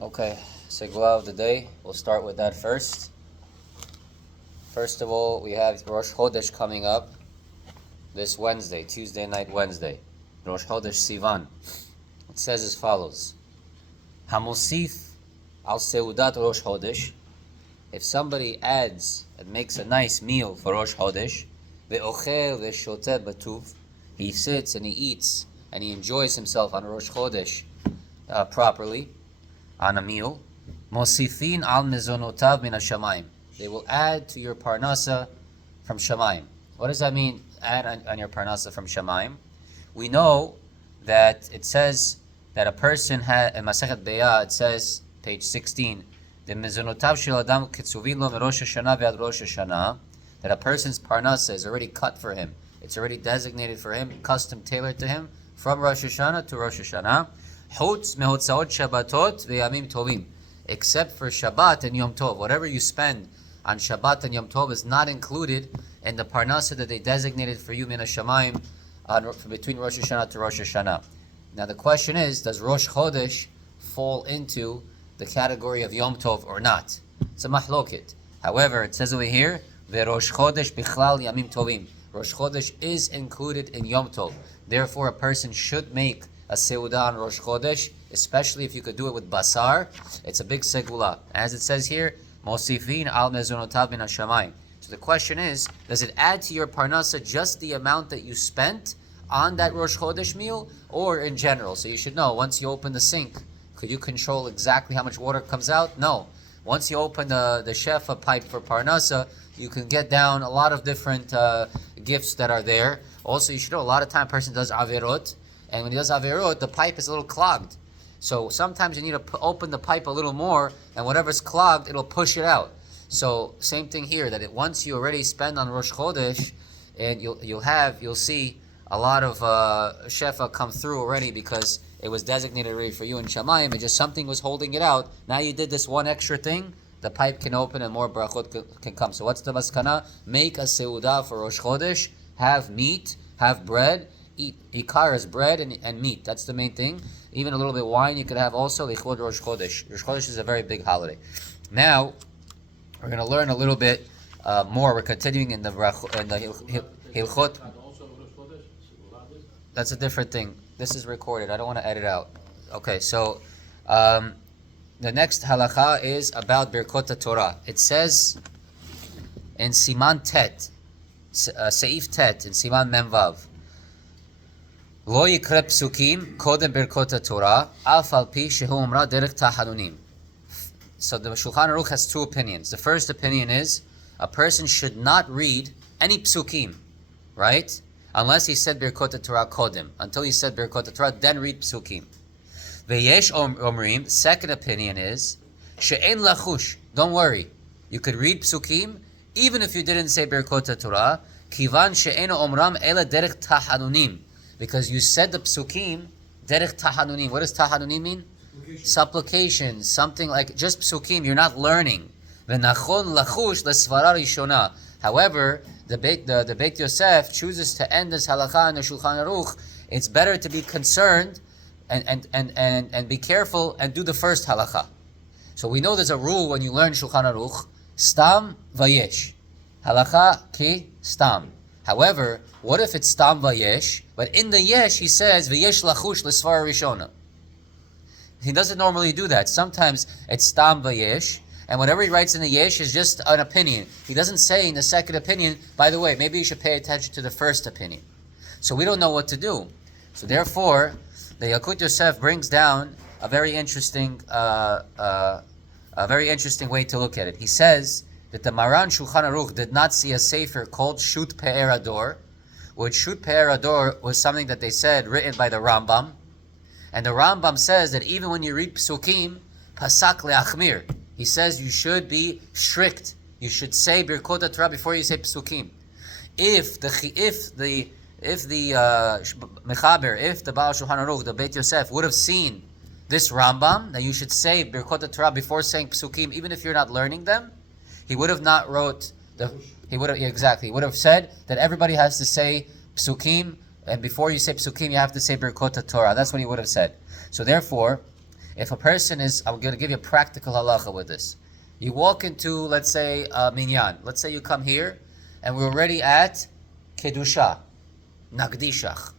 Okay, Segulah of the day. We'll start with that first. First of all, we have Rosh Chodesh coming up this Wednesday, Tuesday night Wednesday. Rosh Chodesh Sivan. It says as follows. Hamosif al seudat Rosh Chodesh. If somebody adds and makes a nice meal for Rosh Chodesh, ve'ochel ve'shoteh batuv, he sits and he eats and he enjoys himself on Rosh Chodesh properly, on a meal. Mosifin al mezonotav min hashamayim. They will add to your parnasa from shamayim. What does that mean, add on your parnasa from shamayim? We know that it says that a person had, in Masechet Be'ah, it says, page 16, the mezonotav shel adam ketzuvin lo merosh hashana ve'ad rosh hashana, that a person's parnasa is already cut for him. It's already designated for him, custom tailored to him, from Rosh Hashanah to Rosh Hashanah. Chutz mehotzaot Shabbatot ve'yamim tovim. Except for Shabbat and Yom Tov. Whatever you spend on Shabbat and Yom Tov is not included in the parnasa that they designated for you min hashamayim between Rosh Hashanah to Rosh Hashanah. Now the question is, does Rosh Chodesh fall into the category of Yom Tov or not? It's a mahloket. However, it says over here, ve'rosh Chodesh bichlal yamim tovim. Rosh Chodesh is included in Yom Tov. Therefore, a person should make a seudah on Rosh Chodesh, especially if you could do it with basar. It's a big segulah. As it says here, mosifin al mezonotav min hashamayim. So the question is, does it add to your parnasa just the amount that you spent on that Rosh Chodesh meal, or in general? So you should know, once you open the sink, could you control exactly how much water comes out? No. Once you open the shefa pipe for parnasa, you can get down a lot of different gifts that are there. Also, you should know, a lot of time a person does averot, and when he does averot, the pipe is a little clogged. So sometimes you need to open the pipe a little more, and whatever's clogged, it'll push it out. So same thing here, that once you already spend on Rosh Chodesh, and you'll see a lot of shefa come through already, because it was designated already for you in Shamayim, and just something was holding it out. Now you did this one extra thing, the pipe can open and more brachot can come. So what's the maskana? Make a seudah for Rosh Chodesh, have meat, have bread, eat. Ikar is bread and meat. That's the main thing. Even a little bit of wine you could have also. Lichvod Rosh Chodesh. Rosh Chodesh is a very big holiday. Now, we're going to learn a little bit more. We're continuing in the Hilchot. That's a different thing. This is recorded. I don't want to edit out. Okay, so the next halacha is about Birchot HaTorah. It says in Siman Tet, Seif Tet, in Siman Memvav, Lo yikra psukim kodem Birchot HaTorah, af al pi shehu umra derech tahanunim. So the Shulchan Aruch has two opinions. The first opinion is a person should not read any psukim, right? Unless he said Birchot HaTorah kodem. Until he said Birchot HaTorah, then read psukim. Veyesh omrim, second opinion is, she'en lachush, don't worry. You could read psukim, even if you didn't say Birchot HaTorah, kivan she'en omram ela derech tahanunim. Because you said the psukim, derech tahanunim. What does tahanunim mean? Supplications, something like just psukim, you're not learning. V'nachon lachush lesvara rishona. However, the Beit Yosef chooses to end this halacha in the Shulchan Aruch. It's better to be concerned and be careful and do the first halacha. So we know there's a rule when you learn Shulchan Aruch, stam vayesh. Halacha ki stam. However, what if it's stam vayesh, but in the yesh he says vayesh lachush l'svara rishona? He doesn't normally do that. Sometimes it's stam vayesh, and whatever he writes in the yesh is just an opinion. He doesn't say in the second opinion, by the way, maybe you should pay attention to the first opinion. So we don't know what to do. So therefore, the Yalkut Yosef brings down a very interesting way to look at it. He says that the Maran Shulchan Aruch did not see a sefer called Shut Pe'er Ador, which Shut Pe'er Ador was something that they said written by the Rambam, and the Rambam says that even when you read psukim, pasak le'achmir, he says you should be strict. You should say Birchot HaTorah before you say psukim. If the Mechaber, if the Baal Shulchan Aruch, the Beit Yosef, would have seen this Rambam, that you should say Birchot HaTorah before saying psukim, even if you're not learning them, he would have not wrote he would have said that everybody has to say psukim, and before you say psukim, you have to say Birchot HaTorah. That's what he would have said. So therefore, If a person is, I'm going to give you a practical halacha with this. You walk into, let's say, minyan. Let's say you come here, and we're already at kedusha, nagdishach.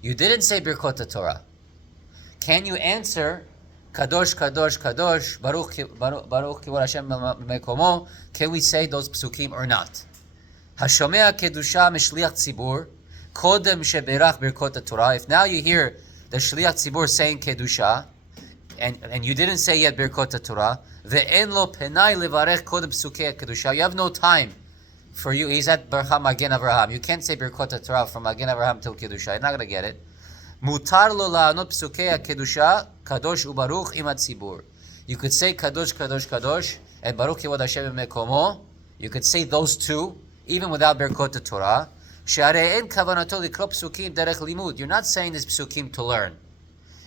You didn't say Birchot HaTorah. Can you answer Kadosh, Kadosh, Kadosh, Baruch Kivod Hashem Mekomo? Can we say those psukim or not? Hashomea Kedusha Mishliach Tzibur Kodem Sheberach Birchot HaTorah. If now you hear the Shliach Tzibur saying Kedusha, and you didn't say yet Birchot HaTorah, Ve'en lo penai levarech kodem psukei Kedusha. You have no time for you. He's at Bercha Magen Avraham. You can't say Birchot HaTorah from Magen Avraham till Kedusha. You're not going to get it. Mutar lo la'anot psukei Kedusha Kadosh u'Baruch im hatzibur. You could say Kadosh, Kadosh, Kadosh, and Baruch Kivod Hashem Mekomo. You could say those two, even without Birchot HaTorah. She'arei en kavanato likro psukim derech limud. You're not saying this psukim to learn.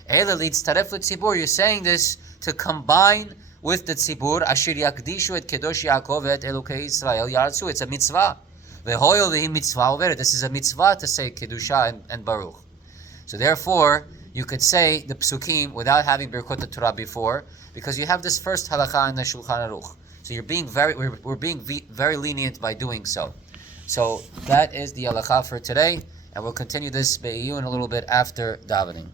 Ele litztaref l'tzibur. You're saying this to combine with the tzibur. Asher yakdishu et Kedosh Yaakov et Elokei Yisrael yarzu. It's a mitzvah. Ve'hoyol vehi mitzvah over. This is a mitzvah to say Kedusha and Baruch. So therefore, you could say the psukim without having Birchot HaTorah before, because you have this first halacha in the Shulchan Aruch. So we're being very lenient by doing so. So that is the halacha for today, and we'll continue this be'iyun a little bit after davening.